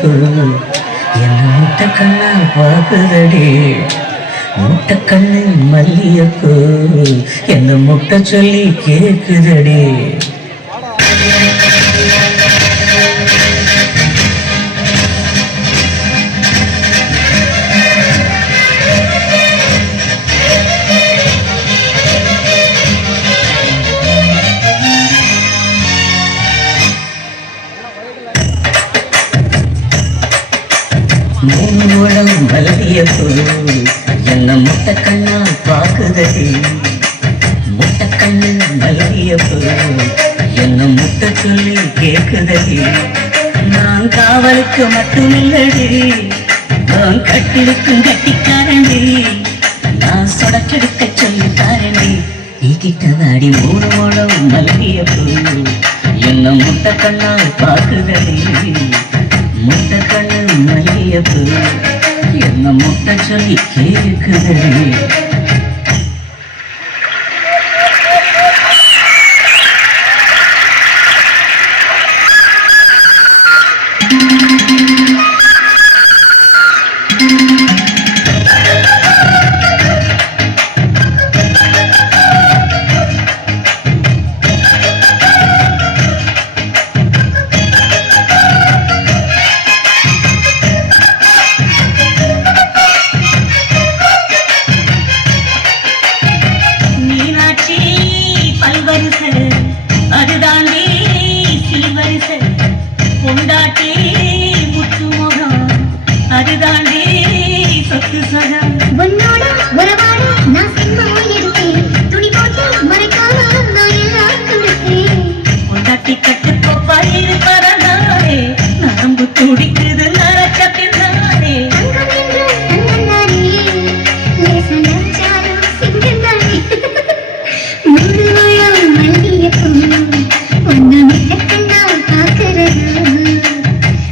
மல்லியப்பு என்ன முட்டை கண்ணா பார்க்குதடி முட்டை கண்ணு மல்லியப்பு என்ன முட்டை சொல்லி கேக்குதடி மூணு உடம் மல்லியப்பு என்ன முட்டை கண்ணா பார்க்குதடி முட்டை கண்ணு மல்லியப்பு என்ன முட்டை சொல்லி கேக்குதடி நான் காவலுக்கு மட்டுமில்லடி நான் கட்டிலுக்கும் கட்டிக்காரண்டி நான் சொடக்கெடுக்க சொல்லி தாரண்டி நீ கிட்டதாடி மூணு உடம் மல்லியப்பு என்ன முட்டை கண்ணா பார்க்குதடி முட்டை கண்ணு மல்லியப்பு என்ன முட்டை சொல்லி கேக்குதடி அதுதாண்டி சில்வரிச பொண்டாட்டி முத்துமுகம் அதுதாண்டி சொத்து சகம் உன்னோட உறவாட நான் சிம்மம் எடுத்தேன் துணி போட்டு மறைக்காம நான் எல்லாம் கொடுத்தேன் பொண்டாட்டி கட்டு கோப்பா இருப்பதானே நரம்பு துடிக்குது நரச்சத்தினாலே தங்கம் என்று தங்கந்தானே லேசனாச்சாரம் சிங்கந்தானே முழுவயம் மல்லியப்பு உன்னை முட்டைக்கண்ணால் பார்க்கிறது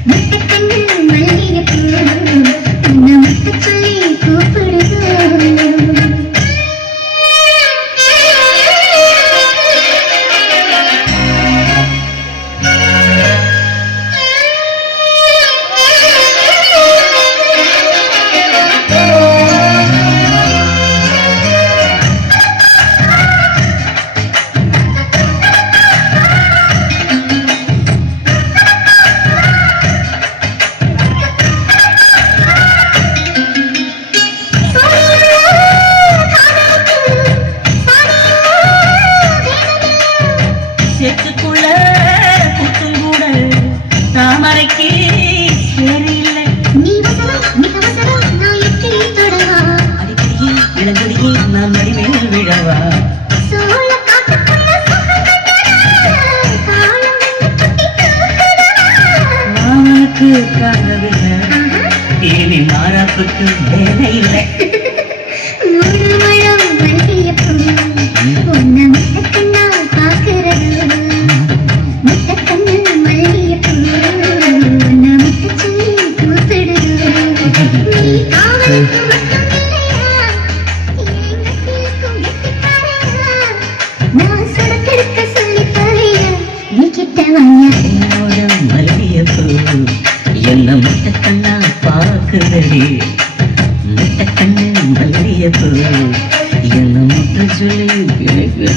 முட்டைக்கண்ணு மல்லியப்பு உன்னை முட்டை சொல்லி கூப்பிடுது செத்துக்குள்ள குத்தும் கூட தாமரைக்கு சரியில்லை நீ வசனம் மிக வசனம் நான் எப்படி தொடவா அடிக்கடியே இளங்கடியே நான் மடிமேல் விழவா சோழ காட்டுக்குள்ள காலம் மாமனுக்கு காணவில்லை இனி மாறாப்புக்கு வேலை இல்லை முழுமழம் மல்லியப்பு உன்னை முட்டைக்கண்ணால் பார்க்கிறது முட்டைக்கண்ணு மல்லியப்பு உன்னை முட்டை சொல்லி கூப்பிடுது நீ காவலுக்கு மட்டும் இல்லையா எங்கத்திற்கும் கெட்டிக்காரையா நான் சொடக்கெடுக்க சொல்லி தரையா நீ கிட்ட வாயா என்னோட மல்லியப்பு என்ன முட்டை கண்ணா பார்க்குதடி முட்டை கண்ணு மல்லியப்பு என்ன முட்டை சொல்லி கேக்குதடி